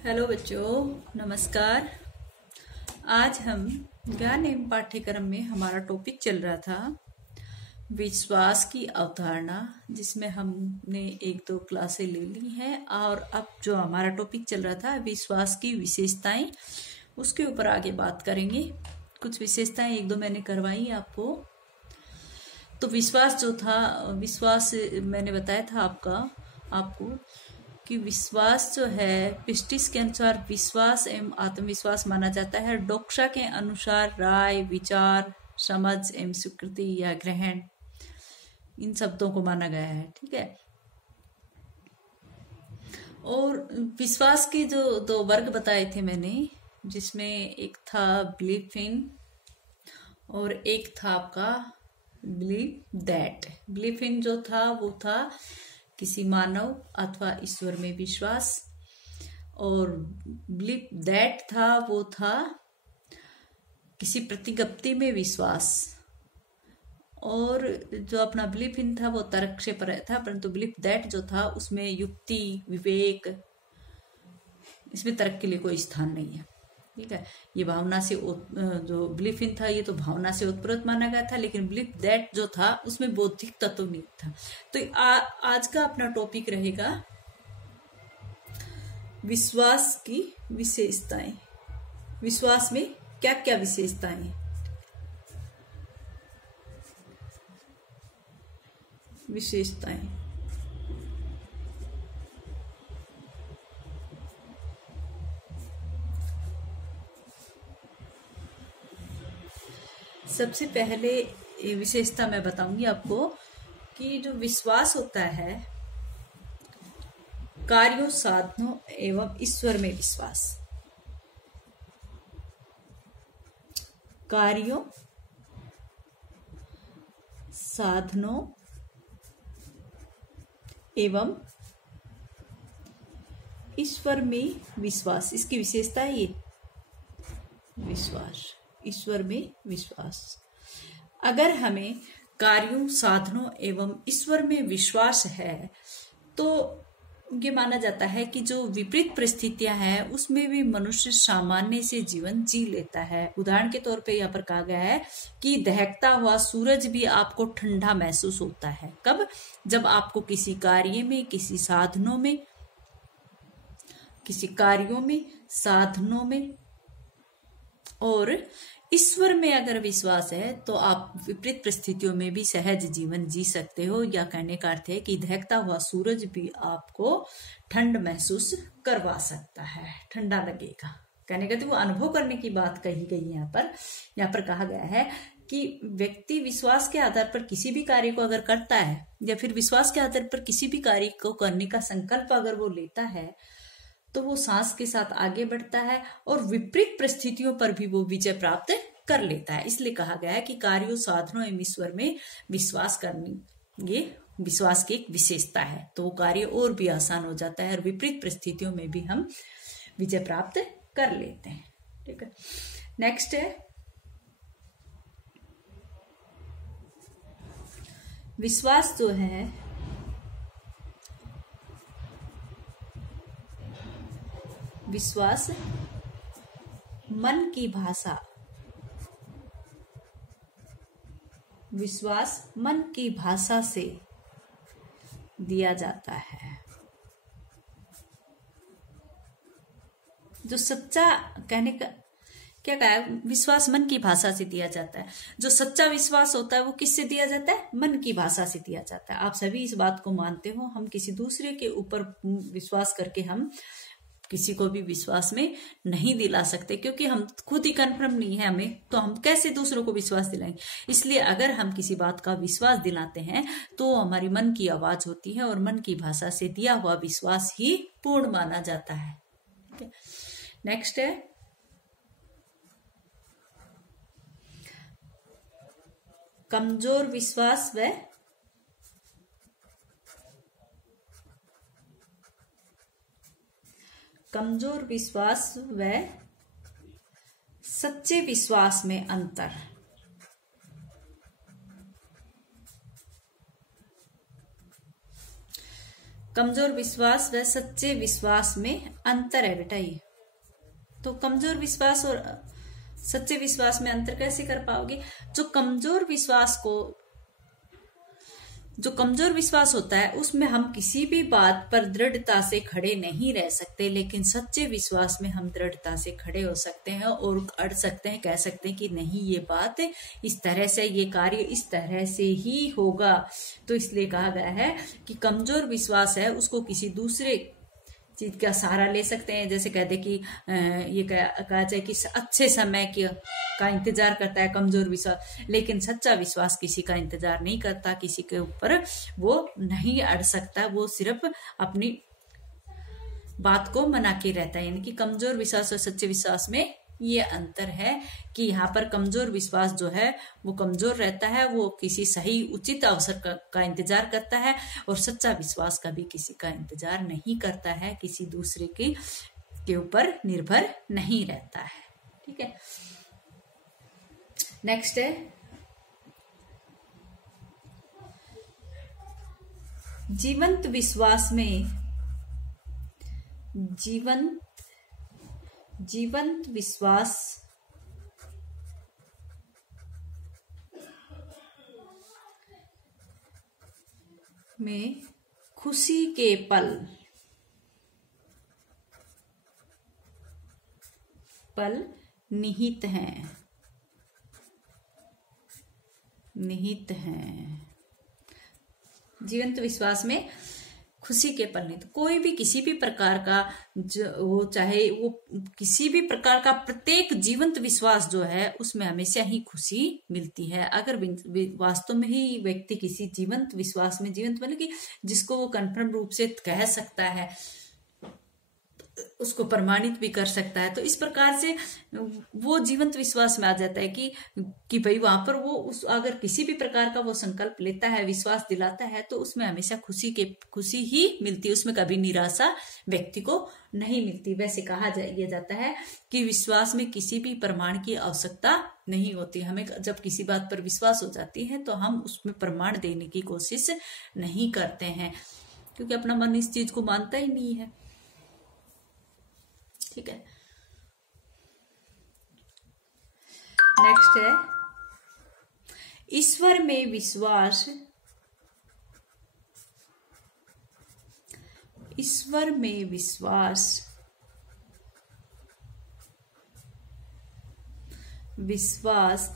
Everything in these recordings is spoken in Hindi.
हेलो बच्चों, नमस्कार। आज हम ज्ञान एवं पाठ्यक्रम में हमारा टॉपिक चल रहा था विश्वास की अवधारणा, जिसमें हमने एक दो क्लासें ले ली हैं और अब जो हमारा टॉपिक चल रहा था विश्वास की विशेषताएं, उसके ऊपर आगे बात करेंगे। कुछ विशेषताएं एक दो मैंने करवाई आपको। तो विश्वास जो था, विश्वास मैंने बताया था आपको कि विश्वास जो है पिस्टिस के अनुसार विश्वास एवं आत्मविश्वास माना जाता है। डोक्सा के अनुसार राय, विचार, समझ एवं स्वीकृति या ग्रहण, इन शब्दों को माना गया है। ठीक है। और विश्वास के जो दो वर्ग बताए थे मैंने, जिसमें एक था बिलीफ इन और एक था आपका बिलीव दैट। बिलीफ इन जो था वो था किसी मानव अथवा ईश्वर में विश्वास, और बिलीव दैट था वो था किसी प्रतिज्ञप्ति में विश्वास। और जो अपना बिलीफ इन था वो तर्क से परे था, परंतु बिलीव दैट जो था उसमें युक्ति, विवेक, इसमें तर्क के लिए कोई स्थान नहीं है। ठीक है। ये भावना से, जो बिलीफ इन था ये तो भावना से उत्प्रेरित माना गया था, लेकिन बिलीफ दैट जो था उसमें बौद्धिक तत्व नहीं था। तो आज का अपना टॉपिक रहेगा विश्वास की विशेषताएं। विश्वास में क्या क्या विशेषताएं हैं। विशेषताएं, सबसे पहले विशेषता मैं बताऊंगी आपको कि जो विश्वास होता है, कार्यों, साधनों एवं ईश्वर में विश्वास। कार्यों, साधनों एवं ईश्वर में विश्वास, इसकी विशेषता है ये विश्वास, ईश्वर में विश्वास। अगर हमें कार्यों, साधनों एवं ईश्वर में विश्वास है तो ये माना जाता है कि जो विपरीत परिस्थितियां हैं उसमें भी मनुष्य सामान्य से जीवन जी लेता है। उदाहरण के तौर पे यहाँ पर कहा गया है कि दहकता हुआ सूरज भी आपको ठंडा महसूस होता है। कब? जब आपको किसी कार्य में, किसी साधनों में, किसी कार्यों में, साधनों में और ईश्वर में अगर विश्वास है तो आप विपरीत परिस्थितियों में भी सहज जीवन जी सकते हो। या कहने का अर्थ है कि दहकता हुआ सूरज भी आपको ठंड महसूस करवा सकता है, ठंडा लगेगा। कहने का तो वो अनुभव करने की बात कही गई है। यहाँ पर कहा गया है कि व्यक्ति विश्वास के आधार पर किसी भी कार्य को अगर करता है, या फिर विश्वास के आधार पर किसी भी कार्य को करने का संकल्प अगर वो लेता है तो वो सांस के साथ आगे बढ़ता है और विपरीत परिस्थितियों पर भी वो विजय प्राप्त कर लेता है। इसलिए कहा गया है कि कार्यों, साधनों एवं ईश्वर में विश्वास करनी ये विश्वास की एक विशेषता है। तो वो कार्य और भी आसान हो जाता है और विपरीत परिस्थितियों में भी हम विजय प्राप्त कर लेते हैं। ठीक है। नेक्स्ट है विश्वास जो है विश्वास मन की भाषा। विश्वास मन की भाषा से दिया जाता है। जो सच्चा, कहने का क्या कहा है, विश्वास मन की भाषा से दिया जाता है। जो सच्चा विश्वास होता है वो किससे दिया जाता है? मन की भाषा से दिया जाता है। आप सभी इस बात को मानते हो। हम किसी दूसरे के ऊपर विश्वास करके हम किसी को भी विश्वास में नहीं दिला सकते, क्योंकि हम खुद ही कन्फर्म नहीं है हमें, तो हम कैसे दूसरों को विश्वास दिलाएंगे। इसलिए अगर हम किसी बात का विश्वास दिलाते हैं तो हमारी मन की आवाज होती है और मन की भाषा से दिया हुआ विश्वास ही पूर्ण माना जाता है। नेक्स्ट है कमजोर विश्वास व कमजोर विश्वास व सच्चे विश्वास में अंतर। कमजोर विश्वास व सच्चे विश्वास में अंतर है बेटा। ये तो कमजोर विश्वास और सच्चे विश्वास में अंतर कैसे कर पाओगे? जो कमजोर विश्वास होता है उसमें हम किसी भी बात पर दृढ़ता से खड़े नहीं रह सकते, लेकिन सच्चे विश्वास में हम दृढ़ता से खड़े हो सकते हैं और अड़ सकते हैं, कह सकते हैं कि नहीं, ये बात इस तरह से, ये कार्य इस तरह से ही होगा। तो इसलिए कहा गया है कि कमजोर विश्वास है उसको किसी दूसरे चीज का सहारा ले सकते हैं। जैसे कहते कि ये कहा जाए कि अच्छे समय का इंतजार करता है कमजोर विश्वास, लेकिन सच्चा विश्वास किसी का इंतजार नहीं करता, किसी के ऊपर वो नहीं अड़ सकता, वो सिर्फ अपनी बात को मना के रहता है। यानी कि कमजोर विश्वास और सच्चे विश्वास में ये अंतर है कि यहाँ पर कमजोर विश्वास जो है वो कमजोर रहता है, वो किसी सही उचित अवसर का इंतजार करता है, और सच्चा विश्वास कभी किसी का इंतजार नहीं करता है, किसी दूसरे के ऊपर निर्भर नहीं रहता है। ठीक है, नेक्स्ट है जीवंत विश्वास में जीवंत विश्वास में खुशी के पल निहित हैं। जीवंत विश्वास में खुशी के पल नहीं, तो कोई भी किसी भी प्रकार का वो चाहे वो किसी भी प्रकार का प्रत्येक जीवंत विश्वास जो है उसमें हमेशा ही खुशी मिलती है। अगर वास्तव में ही व्यक्ति किसी जीवंत विश्वास में, जीवंत मतलब कि जिसको वो कन्फर्म रूप से कह सकता है, उसको प्रमाणित भी कर सकता है, तो इस प्रकार से वो जीवंत विश्वास में आ जाता है कि भाई वहां पर वो अगर किसी भी प्रकार का वो संकल्प लेता है, विश्वास दिलाता है, तो उसमें हमेशा खुशी ही मिलती है, उसमें कभी निराशा व्यक्ति को नहीं मिलती। वैसे कहा जाता है कि विश्वास में किसी भी प्रमाण की आवश्यकता नहीं होती। हमें जब किसी बात पर विश्वास हो जाती है तो हम उसमें प्रमाण देने की कोशिश नहीं करते हैं, क्योंकि अपना मन इस चीज को मानता ही नहीं है। ठीक है, नेक्स्ट है ईश्वर में विश्वास। ईश्वर में विश्वास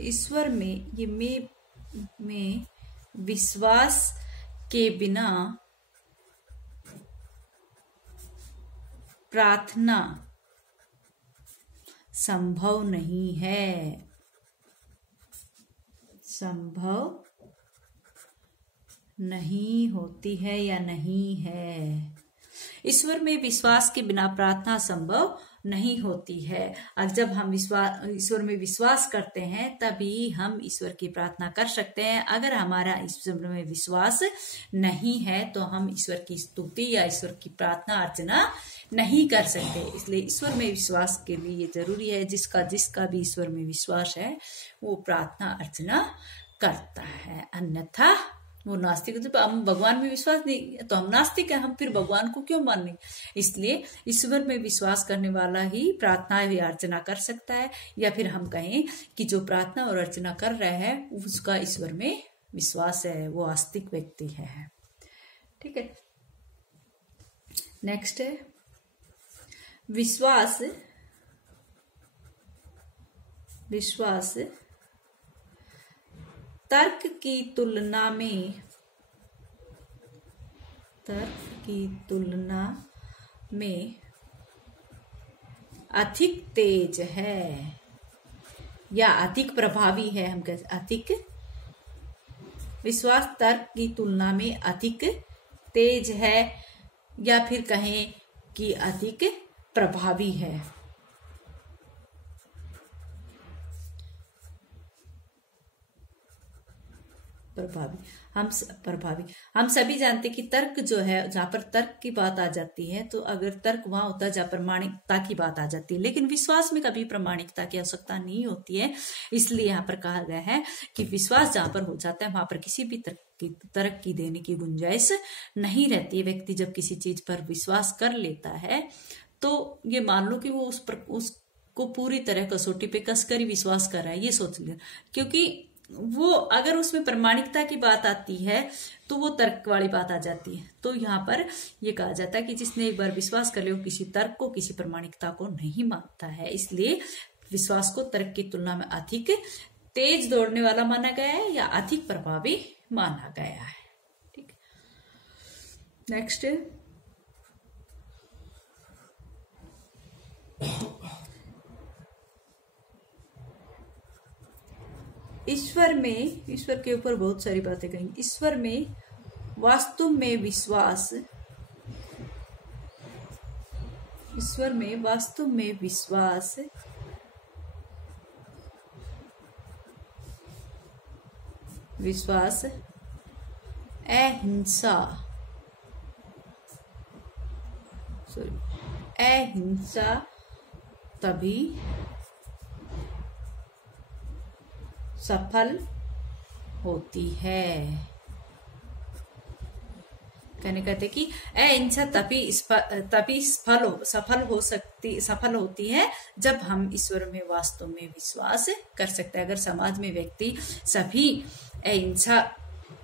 ईश्वर में ये में विश्वास के बिना प्रार्थना संभव नहीं है। संभव नहीं होती है या नहीं है। ईश्वर में विश्वास के बिना प्रार्थना संभव नहीं होती है। अब जब हम ईश्वर में विश्वास करते हैं तभी हम ईश्वर की प्रार्थना कर सकते हैं। अगर हमारा ईश्वर में विश्वास नहीं है तो हम ईश्वर की स्तुति या ईश्वर की प्रार्थना अर्चना नहीं कर सकते। इसलिए ईश्वर में विश्वास के लिए ये जरूरी है, जिसका भी ईश्वर में विश्वास है वो प्रार्थना अर्चना करता है, अन्यथा वो नास्तिक। जब हम भगवान में विश्वास नहीं तो हम नास्तिक हैं, हम फिर भगवान को क्यों माने। इसलिए ईश्वर में विश्वास करने वाला ही प्रार्थना या अर्चना कर सकता है, या फिर हम कहें कि जो प्रार्थना और अर्चना कर रहा है उसका ईश्वर में विश्वास है, वो आस्तिक व्यक्ति है। ठीक है, नेक्स्ट है विश्वास तर्क की तुलना में अधिक तेज है या अधिक प्रभावी है। हम कहते अधिक विश्वास तर्क की तुलना में अधिक तेज है, या फिर कहें कि अधिक प्रभावी है। प्रभावी हम सभी जानते कि तर्क जो है, जहां पर तर्क की बात आ जाती है तो अगर तर्क वहां होता है जहां प्रामाणिकता की बात आ जाती है, लेकिन विश्वास में कभी प्रामाणिकता की आवश्यकता नहीं होती है। इसलिए यहाँ पर कहा गया है कि विश्वास जहां पर हो जाता है वहां पर किसी भी तर्क की देने की गुंजाइश नहीं रहती है। व्यक्ति जब किसी चीज पर विश्वास कर लेता है तो ये मान लो कि वो उसको पूरी तरह कसौटी पे कसकर ही विश्वास कर रहा है, ये सोच लिया। क्योंकि वो अगर उसमें प्रामाणिकता की बात आती है तो वो तर्क वाली बात आ जाती है। तो यहाँ पर ये कहा जाता है कि जिसने एक बार विश्वास कर लिया वो किसी तर्क को, किसी प्रामाणिकता को नहीं मानता है। इसलिए विश्वास को तर्क की तुलना में अधिक तेज दौड़ने वाला माना गया है या अधिक प्रभावी माना गया है। ठीक, नेक्स्ट ईश्वर के ऊपर बहुत सारी बातें कहेंगे। ईश्वर में वास्तव में विश्वास, ईश्वर में वास्तव में विश्वास अहिंसा तभी सफल होती है। कहते कि अहिंसा तभी सफल होती है जब हम ईश्वर में वास्तव में विश्वास कर सकते हैं। अगर समाज में व्यक्ति सभी अहिंसा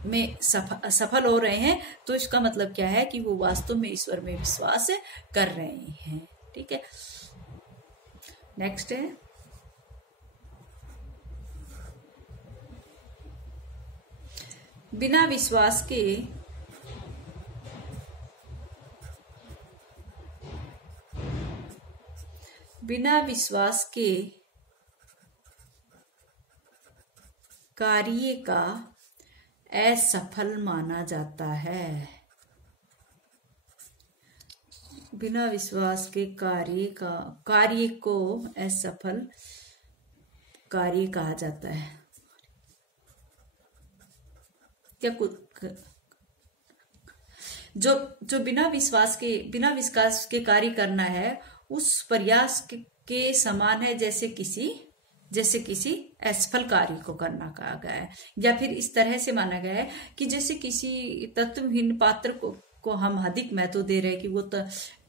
में सफल हो रहे हैं तो इसका मतलब क्या है कि वो वास्तव में ईश्वर में विश्वास कर रहे हैं। ठीक है, नेक्स्ट है बिना विश्वास के कार्य का असफल माना जाता है। बिना विश्वास के कार्य को असफल कार्य कहा जाता है। क्या जो बिना विश्वास के कार्य करना है उस प्रयास के समान है जैसे किसी असफल कार्य को करना कहा गया है। या फिर इस तरह से माना गया है कि जैसे किसी तत्वहीन पात्र को हम अधिक महत्व दे रहे हैं कि वो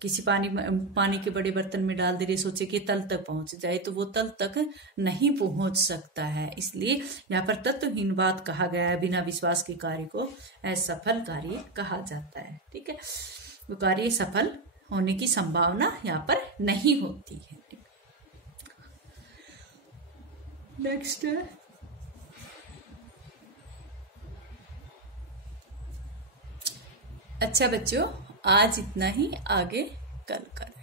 किसी पानी के बड़े बर्तन में डाल दे रहे, सोचे कि तल तक पहुंच जाए, तो वो तल तक नहीं पहुंच सकता है। इसलिए यहाँ पर तत्वहीन बात कहा गया है। बिना विश्वास के कार्य को असफल कार्य कहा जाता है। ठीक है, वो कार्य सफल होने की संभावना यहाँ पर नहीं होती है। नेक्स्ट है अच्छा बच्चों, आज इतना ही, आगे कल करें।